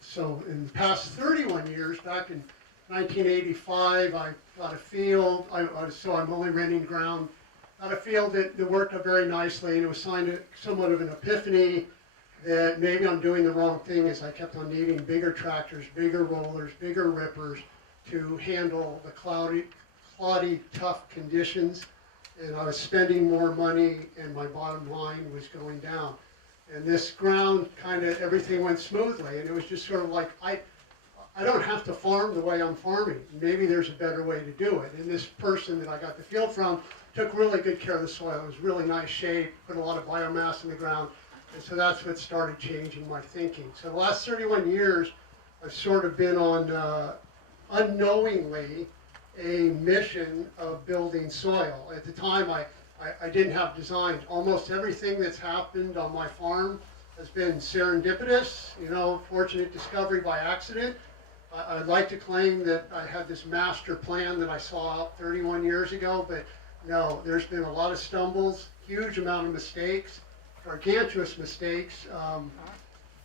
So in the past 31 years, back in 1985, I got a field, so I'm only renting ground, got a field that worked out very nicely, and it was somewhat of an epiphany that maybe I'm doing the wrong thing as I kept on needing bigger tractors, bigger rollers, bigger rippers to handle the cloddy, tough conditions, and I was spending more money and my bottom line was going down. And this ground, kind of everything went smoothly, and it was just sort of like, I don't have to farm the way I'm farming. Maybe there's a better way to do it. And this person that I got the field from took really good care of the soil. It was really nice shape, put a lot of biomass in the ground, and so that's what started changing my thinking. So the last 31 years, I've sort of been on, unknowingly, a mission of building soil. At the time, I didn't have designs. Almost everything that's happened on my farm has been serendipitous, fortunate discovery by accident. I'd like to claim that I had this master plan that I saw out 31 years ago, but no, there's been a lot of stumbles, huge amount of mistakes, gargantuous mistakes,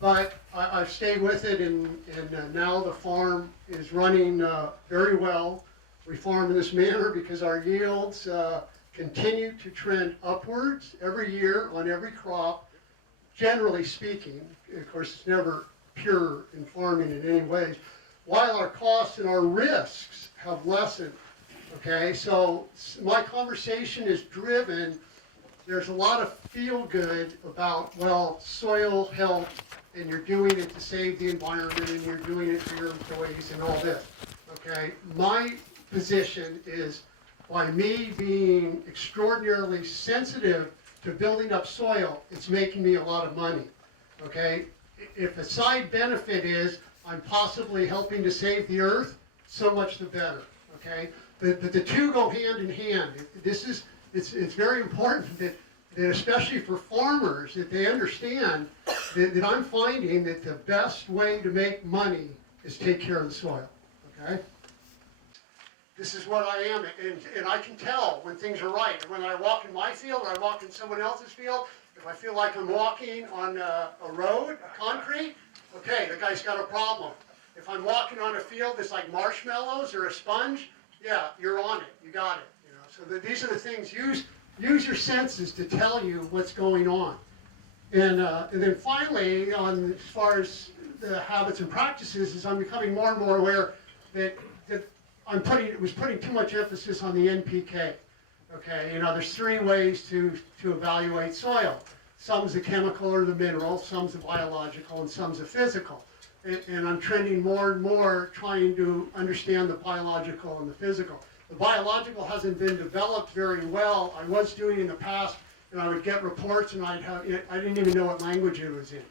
but I've stayed with it, and now the farm is running very well. We farm in this manner because our yields continue to trend upwards every year on every crop, generally speaking. Of course, it's never pure in farming in any ways, while our costs and our risks have lessened. Okay, so my conversation is driven, there's a lot of feel good about, well, soil health, and you're doing it to save the environment, and you're doing it for your employees and all this. Okay, my position is, by me being extraordinarily sensitive to building up soil, it's making me a lot of money, okay? If a side benefit is I'm possibly helping to save the earth, so much the better, okay? But the two go hand in hand. It's very important that especially for farmers, that they understand that I'm finding that the best way to make money is take care of the soil, okay? This is what I am, and I can tell when things are right. When I walk in my field, or I walk in someone else's field, if I feel like I'm walking on a road, a concrete, okay, the guy's got a problem. If I'm walking on a field that's like marshmallows or a sponge, yeah, you're on it, you got it. So these are the things, use your senses to tell you what's going on. And then finally, as far as the habits and practices, is I'm becoming more and more aware that it was putting too much emphasis on the NPK. Okay, there's three ways to evaluate soil. Some's the chemical or the mineral, some's the biological, and some's the physical. And I'm trending more and more trying to understand the biological and the physical. The biological hasn't been developed very well. I was doing in the past, and I would get reports, and I didn't even know what language it was in.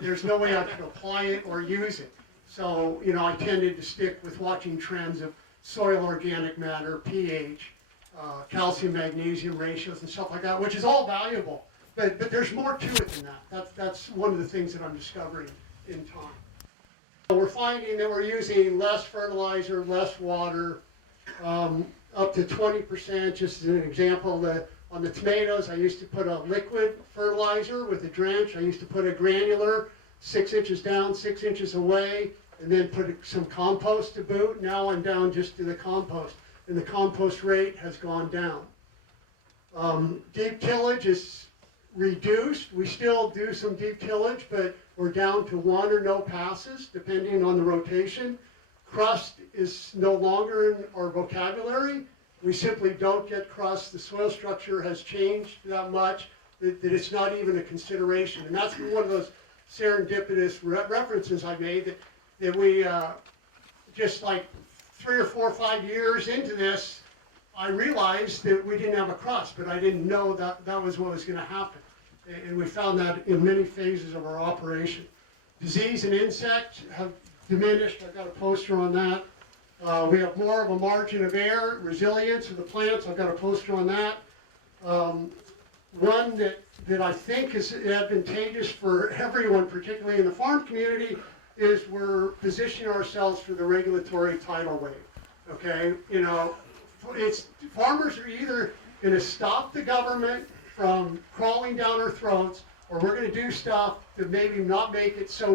There's no way I could apply it or use it. So, I tended to stick with watching trends of soil organic matter, pH, calcium, magnesium ratios and stuff like that, which is all valuable. But there's more to it than that. That's one of the things that I'm discovering in time. So we're finding that we're using less fertilizer, less water, up to 20%. Just as an example, on the tomatoes, I used to put a liquid fertilizer with a drench. I used to put a granular 6 inches down, 6 inches away, and then put some compost to boot. Now I'm down just to the compost, and the compost rate has gone down. Deep tillage is reduced. We still do some deep tillage, but we're down to 1 or no passes, depending on the rotation. Crust is no longer in our vocabulary. We simply don't get crust. The soil structure has changed that much that it's not even a consideration. And that's one of those serendipitous references I made, that we, just like 3 or 4 or 5 years into this, I realized that we didn't have a crust, but I didn't know that was what was going to happen. And we found that in many phases of our operation. Disease and insect have diminished. I've got a poster on that. We have more of a margin of error, resilience of the plants. I've got a poster on that. One that I think is advantageous for everyone, particularly in the farm community, is we're positioning ourselves for the regulatory tidal wave. Okay, farmers are either going to stop the government from crawling down our throats, or we're going to do stuff to maybe not make it so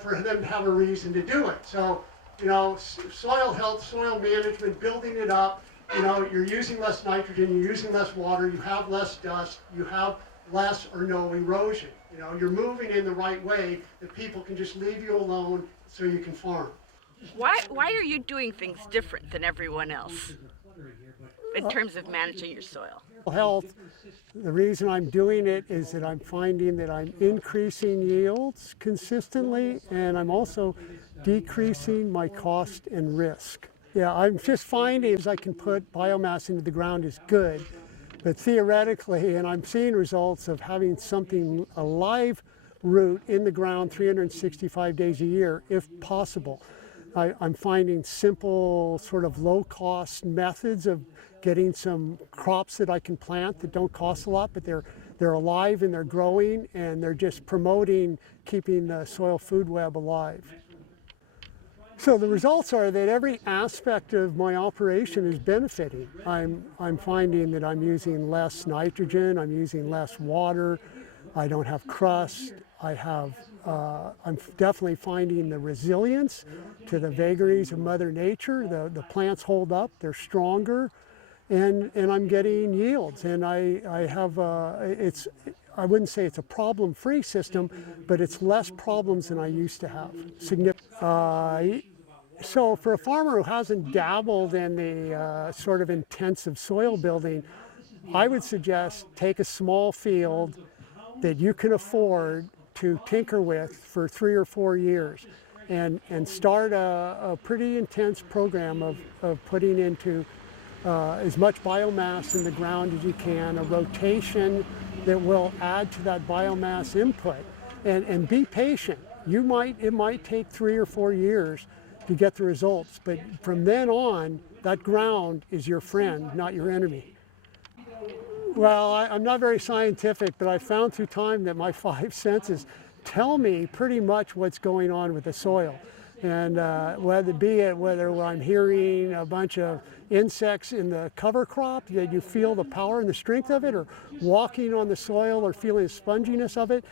for them to have a reason to do it. So, you know, soil health, soil management, building it up, you know, you're using less nitrogen, you're using less water, you have less dust, you have less or no erosion. You know, you're moving in the right way that people can just leave you alone so you can farm. Why are you doing things different than everyone else in terms of managing your soil? Health, the reason I'm doing it is that I'm finding that I'm increasing yields consistently, and I'm also decreasing my cost and risk. Yeah, I'm just finding as I can put biomass into the ground is good, but theoretically, and I'm seeing results of having something, a live root in the ground 365 days a year, if possible. I'm finding simple, sort of low-cost methods of getting some crops that I can plant that don't cost a lot, but they're alive and they're growing, and they're just promoting keeping the soil food web alive. So the results are that every aspect of my operation is benefiting. I'm finding that I'm using less nitrogen, I'm using less water, I don't have crust, I'm definitely finding the resilience to the vagaries of Mother Nature. The plants hold up, they're stronger, and I'm getting yields. And I wouldn't say it's a problem-free system, but it's less problems than I used to have. So for a farmer who hasn't dabbled in the sort of intensive soil building, I would suggest take a small field that you can afford to tinker with for 3 or 4 years and start a pretty intense program of putting into as much biomass in the ground as you can, a rotation that will add to that biomass input, and be patient. It might take 3 or 4 years to get the results, but from then on, that ground is your friend, not your enemy. Well, I'm not very scientific, but I found through time that my 5 senses tell me pretty much what's going on with the soil. And whether I'm hearing a bunch of insects in the cover crop, that you feel the power and the strength of it, or walking on the soil or feeling the sponginess of it,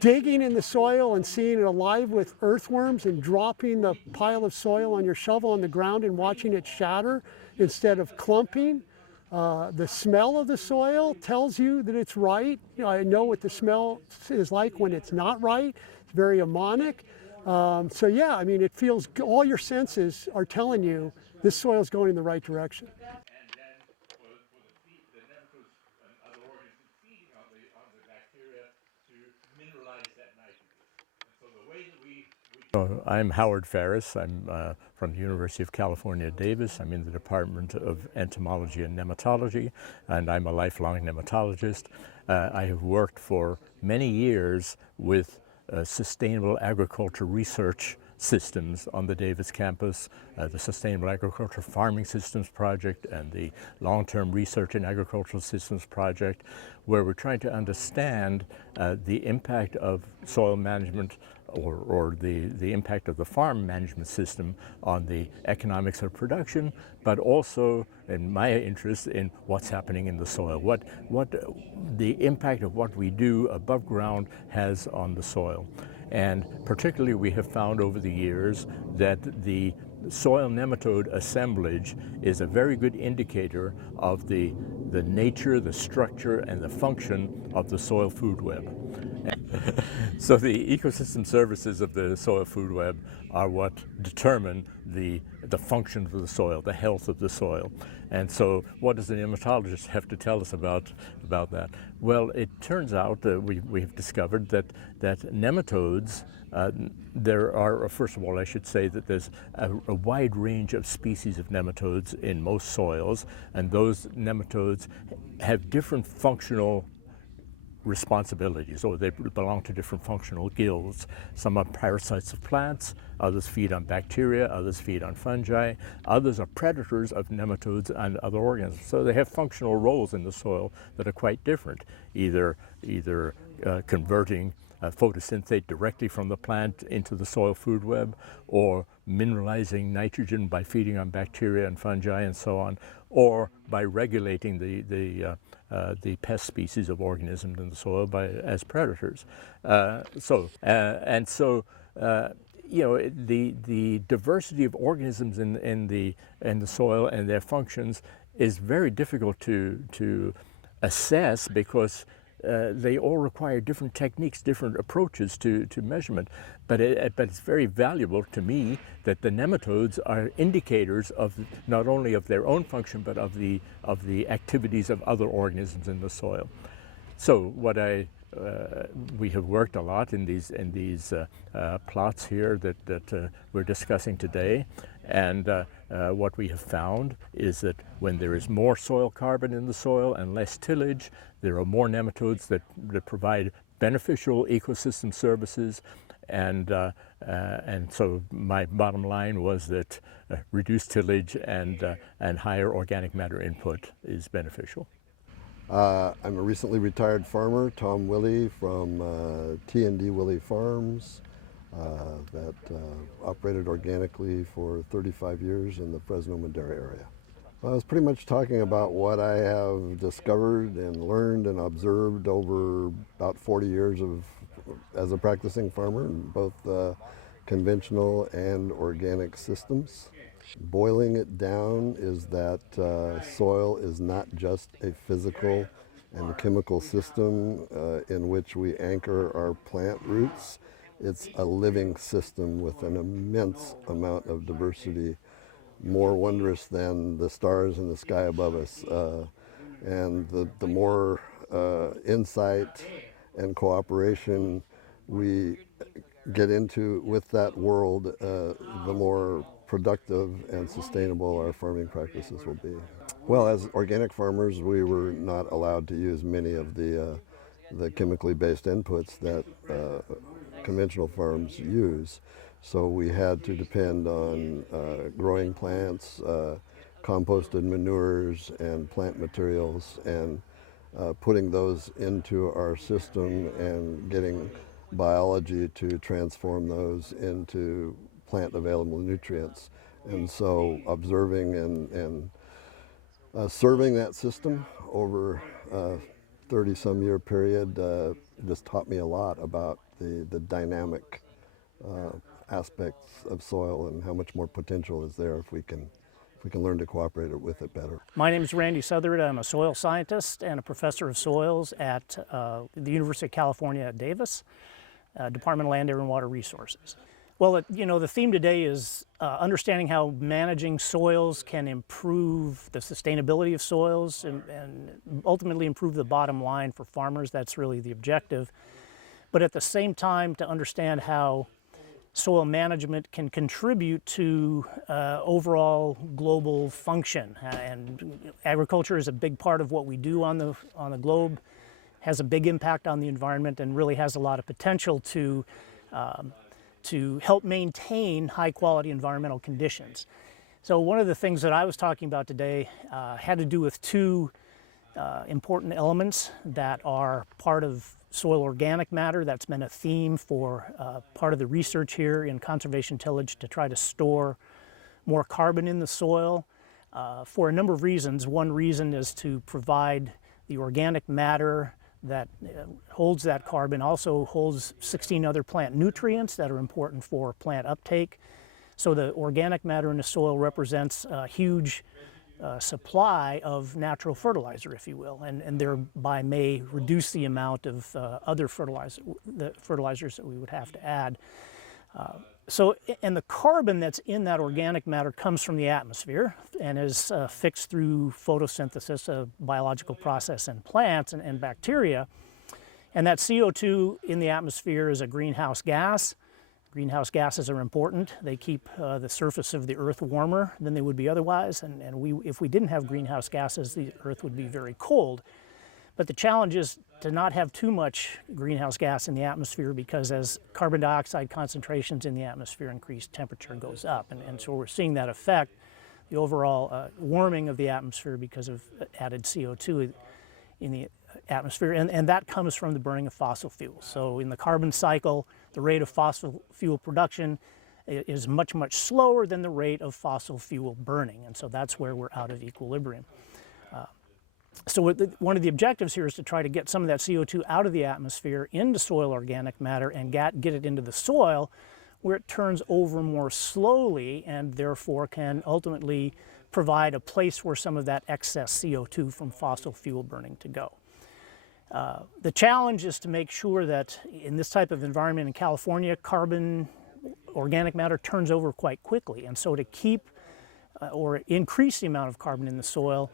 digging in the soil and seeing it alive with earthworms and dropping the pile of soil on your shovel on the ground and watching it shatter instead of clumping. The smell of the soil tells you that it's right. You know, I know what the smell is like when it's not right. It's very ammonic. So yeah, I mean, it feels, all your senses are telling you this soil is going in the right direction. I'm Howard Ferris. I'm from the University of California, Davis. I'm in the Department of Entomology and Nematology, and I'm a lifelong nematologist. I have worked for many years with sustainable agriculture research systems on the Davis campus, the Sustainable Agriculture Farming Systems Project and the Long-Term Research in Agricultural Systems Project, where we're trying to understand the impact of soil management or the impact of the farm management system on the economics of production, but also, in my interest, in what's happening in the soil, what the impact of what we do above ground has on the soil. And particularly we have found over the years that the soil nematode assemblage is a very good indicator of the nature, the structure, and the function of the soil food web. So the ecosystem services of the soil food web are what determine the function of the soil, the health of the soil. And so what does the nematologist have to tell us about that? Well, it turns out that we've discovered that nematodes, there are, first of all, I should say that there's a wide range of species of nematodes in most soils, and those nematodes have different functional responsibilities, or they belong to different functional guilds. Some are parasites of plants, others feed on bacteria, others feed on fungi, others are predators of nematodes and other organisms. So they have functional roles in the soil that are quite different, either converting photosynthate directly from the plant into the soil food web, or mineralizing nitrogen by feeding on bacteria and fungi and so on, or by regulating the pest species of organisms in the soil as predators. You know, the diversity of organisms in the soil and their functions is very difficult to assess, because they all require different techniques, different approaches to measurement. But it's very valuable to me that the nematodes are indicators of not only of their own function, but of the activities of other organisms in the soil. So we have worked a lot in these plots here that we're discussing today, and what we have found is that when there is more soil carbon in the soil and less tillage, there are more nematodes that provide beneficial ecosystem services, and so my bottom line was that reduced tillage and higher organic matter input is beneficial. I'm a recently retired farmer, Tom Willey from T&D Willey Farms that operated organically for 35 years in the Fresno Madera area. I was pretty much talking about what I have discovered and learned and observed over about 40 years as a practicing farmer in both conventional and organic systems. Boiling it down is that soil is not just a physical and chemical system in which we anchor our plant roots. It's a living system with an immense amount of diversity, more wondrous than the stars in the sky above us. And the more insight and cooperation we get into with that world, the more productive and sustainable our farming practices will be. Well, as organic farmers, we were not allowed to use many of the chemically based inputs that conventional farms use. So we had to depend on growing plants, composted manures and plant materials, and putting those into our system and getting biology to transform those into plant available nutrients. And so observing and serving that system over a 30-some year period just taught me a lot about the dynamic aspects of soil and how much more potential is there if we can learn to cooperate with it better. My name is Randy Southard. I'm a soil scientist and a professor of soils at the University of California at Davis, Department of Land, Air, and Water Resources. Well, you know, the theme today is understanding how managing soils can improve the sustainability of soils and ultimately improve the bottom line for farmers. That's really the objective. But at the same time, to understand how soil management can contribute to overall global function. And agriculture is a big part of what we do on the globe, has a big impact on the environment, and really has a lot of potential to help maintain high quality environmental conditions. So one of the things that I was talking about today had to do with two important elements that are part of soil organic matter. That's been a theme for part of the research here in conservation tillage, to try to store more carbon in the soil for a number of reasons. One reason is to provide the organic matter that holds that carbon, also holds 16 other plant nutrients that are important for plant uptake. So the organic matter in the soil represents a huge supply of natural fertilizer, if you will, and thereby may reduce the amount of other fertilizers that we would have to add. And the carbon that's in that organic matter comes from the atmosphere and is fixed through photosynthesis, a biological process in plants and bacteria. And that CO2 in the atmosphere is a greenhouse gas. Greenhouse gases are important. They keep the surface of the earth warmer than they would be otherwise. And if we didn't have greenhouse gases, the earth would be very cold. But the challenge is to not have too much greenhouse gas in the atmosphere, because as carbon dioxide concentrations in the atmosphere increase, temperature goes up. And so we're seeing that affect the overall warming of the atmosphere because of added CO2 in the atmosphere. And that comes from the burning of fossil fuels. So in the carbon cycle, the rate of fossil fuel production is much, much slower than the rate of fossil fuel burning. And so that's where we're out of equilibrium. So one of the objectives here is to try to get some of that CO2 out of the atmosphere into soil organic matter and get it into the soil where it turns over more slowly and therefore can ultimately provide a place where some of that excess CO2 from fossil fuel burning to go. The challenge is to make sure that in this type of environment in California, organic matter turns over quite quickly. And so to keep or increase the amount of carbon in the soil,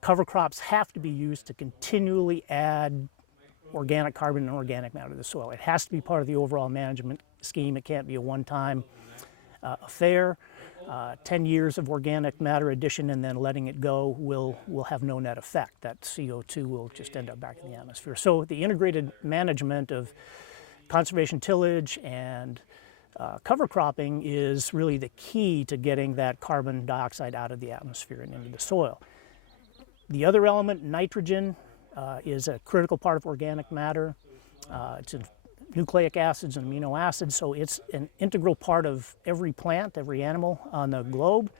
cover crops have to be used to continually add organic carbon and organic matter to the soil. It has to be part of the overall management scheme. It can't be a one-time affair. 10 years of organic matter addition and then letting it go will have no net effect. That CO2 will just end up back in the atmosphere. So the integrated management of conservation tillage and cover cropping is really the key to getting that carbon dioxide out of the atmosphere and into the soil. The other element, nitrogen, is a critical part of organic matter. It's in nucleic acids and amino acids, so it's an integral part of every plant, every animal on the globe.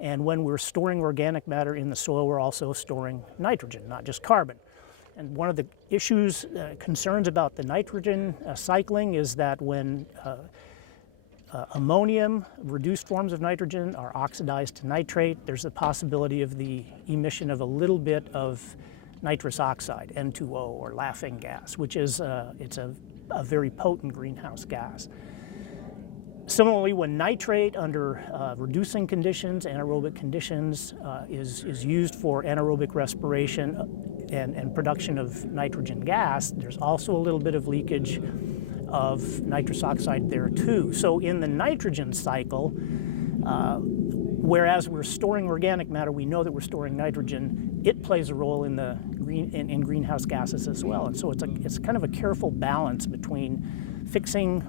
And when we're storing organic matter in the soil, we're also storing nitrogen, not just carbon. And one of the issues, concerns about the nitrogen cycling is that when ammonium, reduced forms of nitrogen, are oxidized to nitrate, there's the possibility of the emission of a little bit of nitrous oxide, N2O, or laughing gas, which is it's a very potent greenhouse gas. Similarly, when nitrate under reducing conditions, anaerobic conditions, is used for anaerobic respiration and production of nitrogen gas, there's also a little bit of leakage of nitrous oxide there too. So in the nitrogen cycle, whereas we're storing organic matter, we know that we're storing nitrogen, it plays a role in the in greenhouse gases as well. And so it's kind of a careful balance between fixing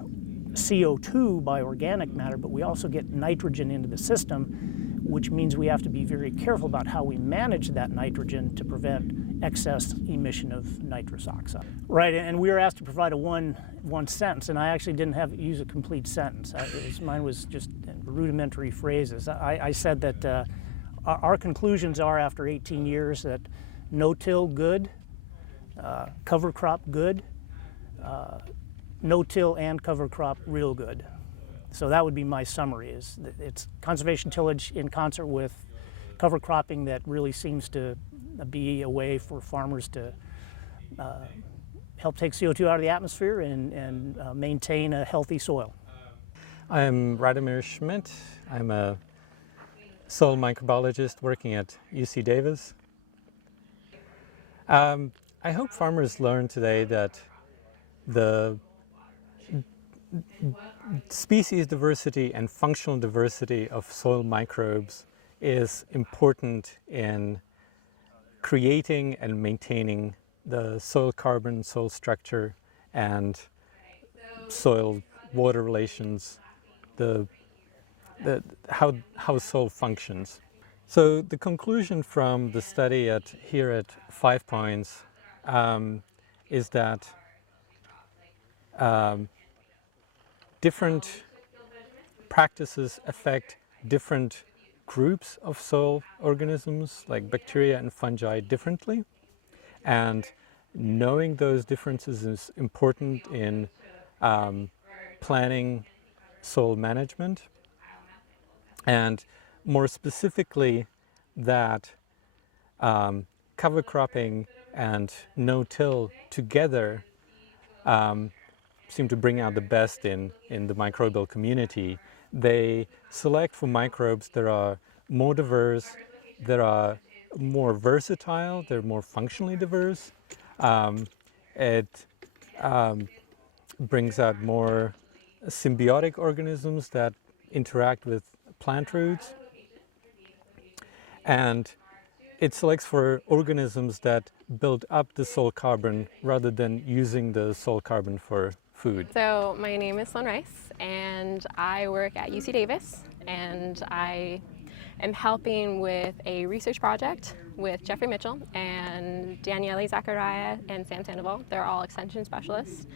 CO2 by organic matter, but we also get nitrogen into the system, which means we have to be very careful about how we manage that nitrogen to prevent excess emission of nitrous oxide. Right, and we were asked to provide a one sentence, and I actually didn't use a complete sentence. Mine was just rudimentary phrases. I said that our conclusions are, after 18 years, that no-till good, cover crop good, no-till and cover crop real good. So that would be my summary. It's conservation tillage in concert with cover cropping that really seems to be a way for farmers to help take CO2 out of the atmosphere and maintain a healthy soil. I'm Rafael Schmidt. I'm a soil microbiologist working at UC Davis. I hope farmers learn today that the species diversity and functional diversity of soil microbes is important in creating and maintaining the soil carbon, soil structure, and soil-water relations, how soil functions. So the conclusion from the study here at 5 Points is that different practices affect different groups of soil organisms, like bacteria and fungi, differently. And knowing those differences is important in planning soil management. And more specifically, that cover cropping and no-till together seem to bring out the best in the microbial community. They select for microbes that are more diverse, that are more versatile, they're more functionally diverse. It brings out more symbiotic organisms that interact with plant roots. And it selects for organisms that build up the soil carbon rather than using the soil carbon for food. So my name is Sloane Rice, and I work at UC Davis, and I am helping with a research project with Jeffrey Mitchell and Daniele Zachariah and Sam Sandoval. They're all extension specialists.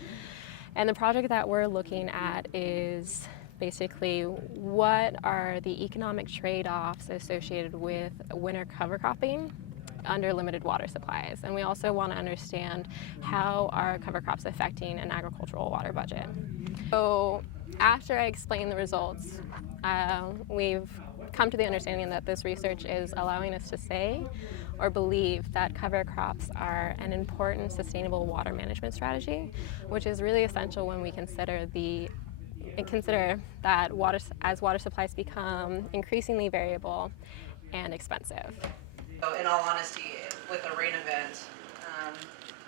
And the project that we're looking at is basically what are the economic trade-offs associated with winter cover cropping under limited water supplies. And we also want to understand how are cover crops affecting an agricultural water budget. So after I explain the results, we've come to the understanding that this research is allowing us to say or believe that cover crops are an important sustainable water management strategy, which is really essential when we consider that as water supplies become increasingly variable and expensive. So in all honesty, with a rain event,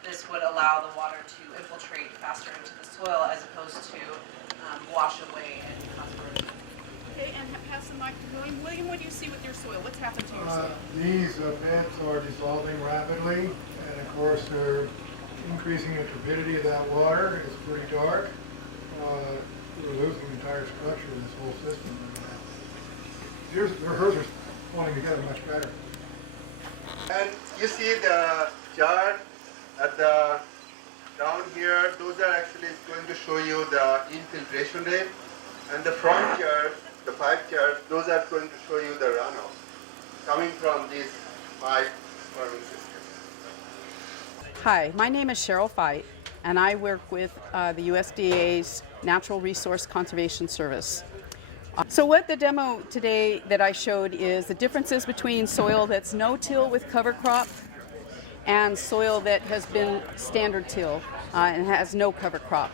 this would allow the water to infiltrate faster into the soil as opposed to wash away and cause erosion. Okay, and have some microbial. William, what do you see with your soil? What's happened to your soil? These beds are dissolving rapidly, and of course they're increasing the turbidity of that water. It's pretty dark. We're losing the entire structure of this whole system. Hers are pulling together much better. And you see the chart at the down here, those are actually going to show you the infiltration rate. And the front chart, the pipe chart, those are going to show you the runoff coming from these pipe farming systems. Hi, my name is Sheryl Feit, and I work with the USDA's Natural Resource Conservation Service. So what the demo today that I showed is the differences between soil that's no-till with cover crop and soil that has been standard till and has no cover crop.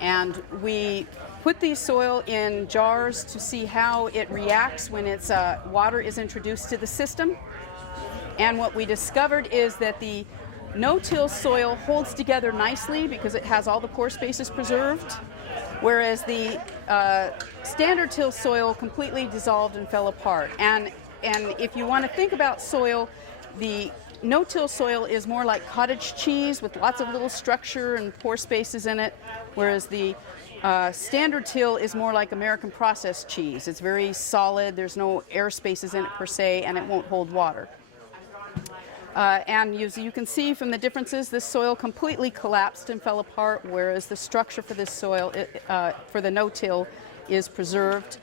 And we put the soil in jars to see how it reacts when its water is introduced to the system. And what we discovered is that the no-till soil holds together nicely because it has all the pore spaces preserved, whereas the standard till soil completely dissolved and fell apart. And if you want to think about soil, the no-till soil is more like cottage cheese with lots of little structure and pore spaces in it, whereas the standard till is more like American processed cheese. It's very solid, there's no air spaces in it per se, and it won't hold water. And as you can see from the differences, this soil completely collapsed and fell apart, whereas the structure for this soil, for the no-till, is preserved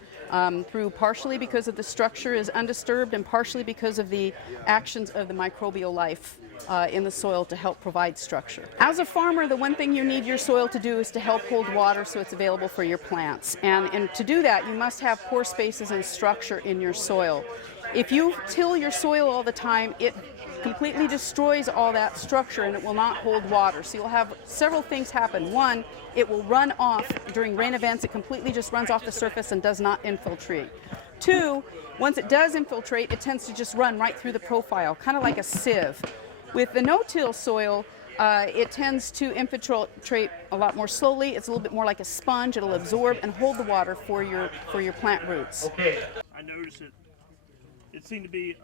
through partially because of the structure is undisturbed and partially because of the actions of the microbial life in the soil to help provide structure. As a farmer, the one thing you need your soil to do is to help hold water so it's available for your plants. And to do that, you must have pore spaces and structure in your soil. If you till your soil all the time, it completely destroys all that structure and it will not hold water. So you'll have several things happen. One, it will run off during rain events. It completely just runs off the surface and does not infiltrate. Two, once it does infiltrate, it tends to just run right through the profile, kind of like a sieve. With the no-till soil, it tends to infiltrate a lot more slowly. It's a little bit more like a sponge. It'll absorb and hold the water for your plant roots. Okay. I noticed it seemed to be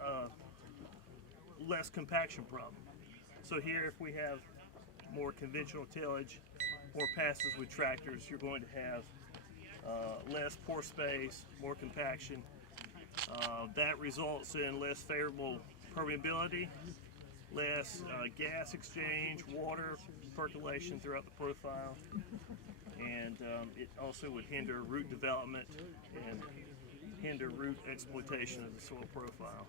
less compaction problem. So here, if we have more conventional tillage, more passes with tractors, you're going to have less pore space, more compaction. That results in less favorable permeability, less gas exchange, water percolation throughout the profile, and it also would hinder root development and hinder root exploitation of the soil profile.